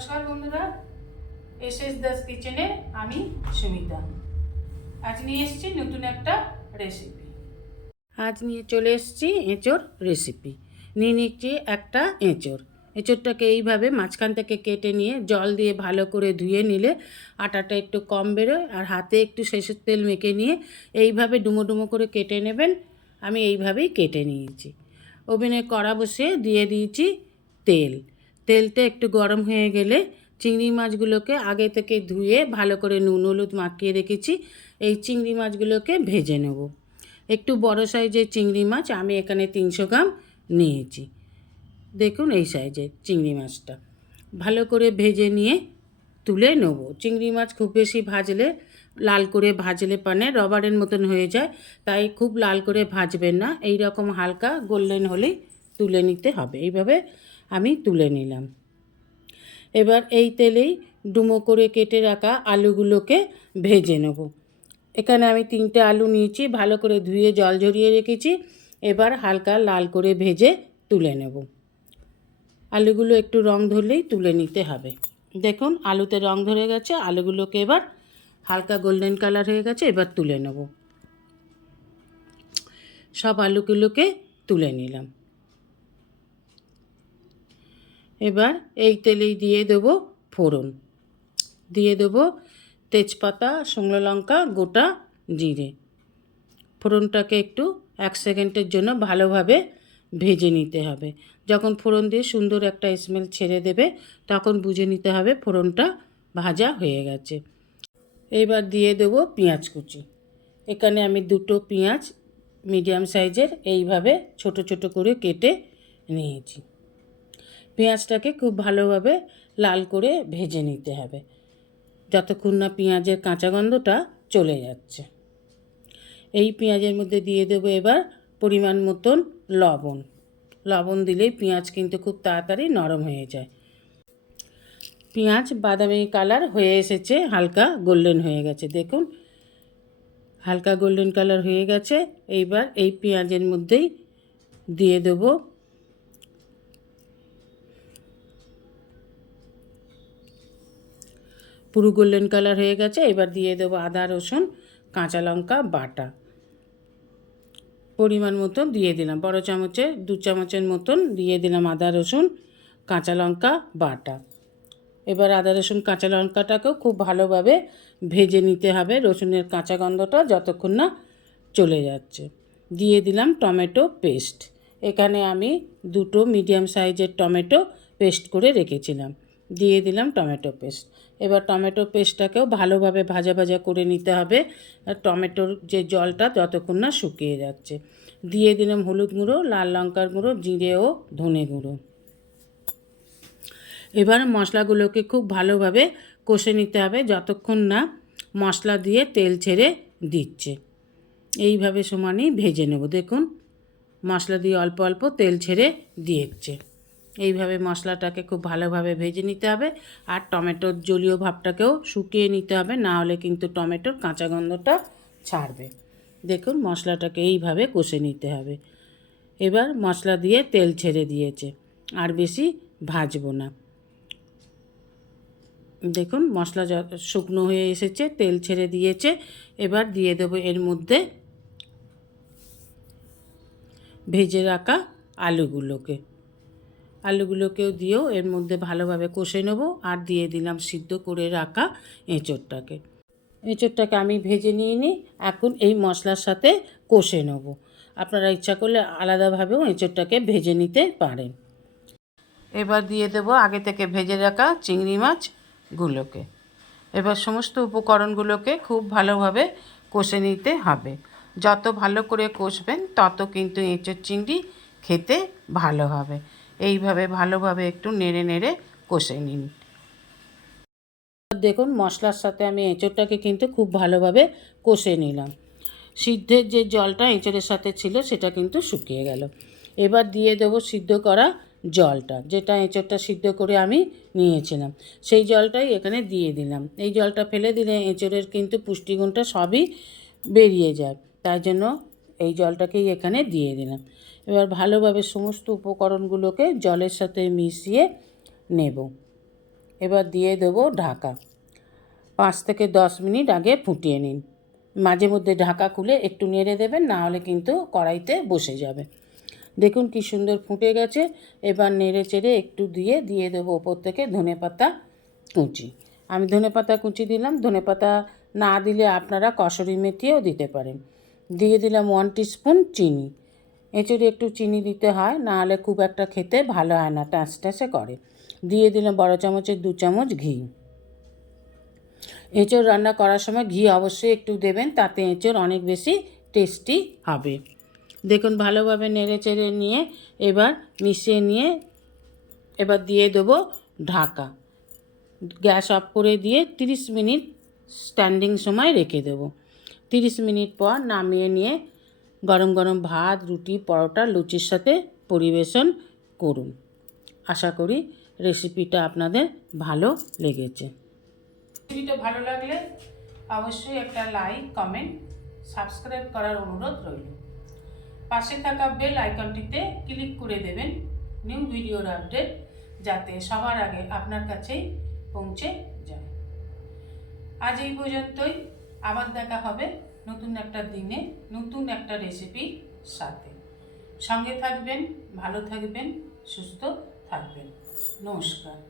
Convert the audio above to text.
নমস্কার বন্ধুরা S S Das কিচেনে আমি সুমিতা। আজ নিয়ে এসেছি নতুন একটা রেসিপি আজ নিয়ে চলে এসেছি এঁচোর রেসিপি নিয়ে নিচ্ছি একটা এঁচোর। এঁচোরটাকে এইভাবে মাঝখান থেকে কেটে নিয়ে জল দিয়ে ভালো করে ধুয়ে নিলে আটাটা একটু কম বেরোয় আর হাতে একটু শেষের তেল মেখে নিয়ে এইভাবে ডুমো ডুমো করে কেটে নেবেন। আমি এইভাবেই কেটে নিয়েছি। ওভেনে কড়া বসিয়ে দিয়ে দিয়েছি তেল। তেলটা একটু গরম হয়ে গেলে চিংড়ি মাছগুলোকে আগে থেকে ধুয়ে ভালো করে নুন, হলুদ মাখিয়ে রেখেছি। এই চিংড়ি মাছগুলোকে ভেজে নেব। একটু বড় সাইজের চিংড়ি মাছ আমি এখানে তিনশো গ্রাম নিয়েছি। দেখুন এই সাইজের চিংড়ি মাছটা। ভালো করে ভেজে নিয়ে তুলে নেব। চিংড়ি মাছ খুব বেশি ভাজলে, লাল করে ভাজলে পানে রবারের মতন হয়ে যায়, তাই খুব লাল করে ভাজবেন না। এই রকম হালকা গোল্ডেন হলেই তুলে নিতে হবে। এইভাবে আমি তুলে নিলাম। এবার এই তেলেই ডুমো করে কেটে রাখা আলুগুলোকে ভেজে নেব। এখানে আমি তিনটে আলু নিয়েছি, ভালো করে ধুয়ে জল ঝরিয়ে রেখেছি। এবার হালকা লাল করে ভেজে তুলে নেব। আলুগুলো একটু রং ধরলেই তুলে নিতে হবে। দেখুন, আলুতে রং ধরে গেছে, আলুগুলোকে এবার হালকা গোল্ডেন কালার হয়ে গেছে, এবার তুলে নেব। সব আলুগুলোকে তুলে নিলাম। এবার এই তেলেই দিয়ে দেব ফোড়ন। দিয়ে দেব তেজপাতা, শুকনো লঙ্কা, গোটা জিরে। ফোড়নটাকে একটু এক সেকেন্ডের জন্য ভালোভাবে ভেজে নিতে হবে। যখন ফোড়ন দিয়ে সুন্দর একটা স্মেল ছেড়ে দেবে, তখন বুঝে নিতে হবে ফোড়নটা ভাজা হয়ে গেছে। এবার দিয়ে দেব পেঁয়াজ কুচি। এখানে আমি দুটো পেঁয়াজ মিডিয়াম সাইজের এইভাবে ছোট ছোট করে কেটে নিয়েছি। পেঁয়াজটাকে খুব ভালোভাবে লাল করে ভেজে নিতে হবে। যতক্ষণ না পেঁয়াজের কাঁচা গন্ধটা চলে যাচ্ছে। এই পেঁয়াজের মধ্যে দিয়ে দেবো এবার পরিমাণ মতন লবণ। লবণ দিলেই পেঁয়াজ কিন্তু খুব তাড়াতাড়ি নরম হয়ে যায়। পেঁয়াজ বাদামি কালার হয়ে এসেছে, হালকা গোল্ডেন হয়ে গেছে। দেখুন, হালকা গোল্ডেন কালার হয়ে গেছে। এইবার এই পেঁয়াজের মধ্যেই দিয়ে দেবো পুরো গোল্ডেন কালার হয়ে গেছে। এবার দিয়ে দেবো আদা, রসুন, কাঁচা লঙ্কা, বাটা। পরিমাণ মতো দিয়ে দিলাম। বড় চামচে, দু চামচের মতন দিয়ে দিলাম আদা, রসুন, কাঁচা লঙ্কা, বাটা। এবার আদা, রসুন, কাঁচা লঙ্কাটাকেও খুব ভালোভাবে ভেজে নিতে হবে। রসুনের কাঁচা গন্ধটা যতক্ষণ না চলে যাচ্ছে। দিয়ে দিলাম টমেটো পেস্ট। এখানে আমি দুটো মিডিয়াম সাইজের টমেটো পেস্ট করে রেখেছিলাম। দিয়ে দিলাম টমেটো পেস্ট। এবার টমেটো পেস্টটাকেও ভালোভাবে ভাজা ভাজা করে নিতে হবে। টমেটোর যে জলটা যতক্ষণ না শুকিয়ে যাচ্ছে। দিয়ে দিলাম হলুদ গুঁড়ো, লাল লঙ্কার গুঁড়ো, জিরে ও ধনে গুঁড়ো। এবার মশলাগুলোকে খুব ভালোভাবে কষে নিতে হবে যতক্ষণ না মশলা দিয়ে তেল ছেড়ে দিচ্ছে। এইভাবে সমানই ভেজে নেব। দেখুন, মশলা দিয়ে অল্প অল্প তেল ছেড়ে দিয়েছে। এইভাবে মশলাটাকে খুব ভালোভাবে ভেজে নিতে হবে আর টমেটোর জলীয় ভাবটাকেও শুকিয়ে নিতে হবে, না হলে কিন্তু টমেটোর কাঁচা গন্ধটা ছাড়বে। দেখুন মশলাটাকে এইভাবে কষে নিতে হবে। এবার মশলা দিয়ে তেল ছেড়ে দিয়েছে, আর বেশি ভাজবো না। দেখুন মশলা শুকনো হয়ে এসেছে, তেল ছেড়ে দিয়েছে, এবার দিয়ে দেবো এর মধ্যে ভেজে রাখা আলুগুলোকে। আলুগুলোকেও দিয়েও এর মধ্যে ভালোভাবে কষে নেব আর দিয়ে দিলাম সিদ্ধ করে রাখা এঁচোড়টাকে। এঁচোড়টাকে আমি ভেজে নিয়ে নিই, এখন এই মশলার সাথে কষে নেব। আপনারা ইচ্ছা করলে আলাদাভাবেও এঁচোড়টাকে ভেজে নিতে পারেন। এবার দিয়ে দেব আগে থেকে ভেজে রাখা চিংড়ি মাছগুলোকে এবার সমস্ত উপকরণগুলোকে খুব ভালোভাবে কষে নিতে হবে। যত ভালো করে কষবেন, তত কিন্তু এঁচোড় চিংড়ি খেতে ভালো হবে। এইভাবে ভালোভাবে একটু নেড়ে নেড়ে কষে নিন। দেখুন, মশলার সাথে আমি এঁচোড়টাকে কিন্তু খুব ভালোভাবে কষে নিলাম। সিদ্ধের যে জলটা এঁচোড়ের সাথে ছিল, সেটা কিন্তু শুকিয়ে গেল। এবার দিয়ে দেবো সিদ্ধ করা জলটা, যেটা এঁচোড়টা সিদ্ধ করে আমি নিয়েছিলাম। সেই জলটাই এখানে দিয়ে দিলাম। এই জলটা ফেলে দিলে এঁচোড়ের কিন্তু পুষ্টিগুণটা সবই বেরিয়ে যায়। তাই জন্য এই জলটাকেই এখানে দিয়ে দিলাম। এবার ভালোভাবে সমস্ত উপকরণগুলোকে জলের সাথে মিশিয়ে নেব। এবার দিয়ে দেবো ঢাকা। পাঁচ থেকে দশ মিনিট আগে ফুটিয়ে নিন। মাঝে মধ্যে ঢাকা খুলে একটু নেড়ে দেবেন, না হলে কিন্তু কড়াইতে বসে যাবে। দেখুন কি সুন্দর ফুটে গেছে। এবার নেড়ে চেড়ে একটু দিয়ে দিয়ে দেবো ওপর থেকে ধনে পাতা কুচি। আমি ধনে পাতা কুচি দিলাম। ধনে পাতা না দিলে আপনারা কসুরি মেথিও দিতে পারেন। দিয়ে দিলাম ওয়ান স্পুন চিনি। এঁচড়ে একটু চিনি দিতে হয় না হলে খুব একটা খেতে ভালো হয় না, টাঁচ টাঁচে করে। দিয়ে দিলাম বড় চামচের দু চামচ ঘি। এঁচড় রান্না করার সময় ঘি অবশ্যই একটু দেবেন, তাতে এঁচড় অনেক বেশি টেস্টি হবে। দেখুন ভালোভাবে নেড়ে চেড়ে নিয়ে এবার মিশিয়ে নিয়ে এবার দিয়ে দেবো ঢাকা। গ্যাস অফ করে দিয়ে তিরিশ মিনিট স্ট্যান্ডিং সময় রেখে দেবো। তিরিশ মিনিট পর নামিয়ে নিয়ে গরম গরম ভাত, রুটি, পরোটা, লুচির সাথে পরিবেশন করুন। আশা করি রেসিপিটা আপনাদের ভালো লেগেছে। রেসিপিটা ভালো লাগলে অবশ্যই একটা লাইক, কমেন্ট, সাবস্ক্রাইব করার অনুরোধ রইল। পাশে থাকা বেল আইকনটিতে ক্লিক করে দেবেন নিউ ভিডিওর আপডেট যাতে সবার আগে আপনার কাছেই পৌঁছে যায়। আজ এই পর্যন্তই। আবার দেখা হবে নতুন একটা দিনে নতুন একটা রেসিপি সাথে। সঙ্গে থাকবেন ভালো থাকবেন সুস্থ থাকবেন। নমস্কার।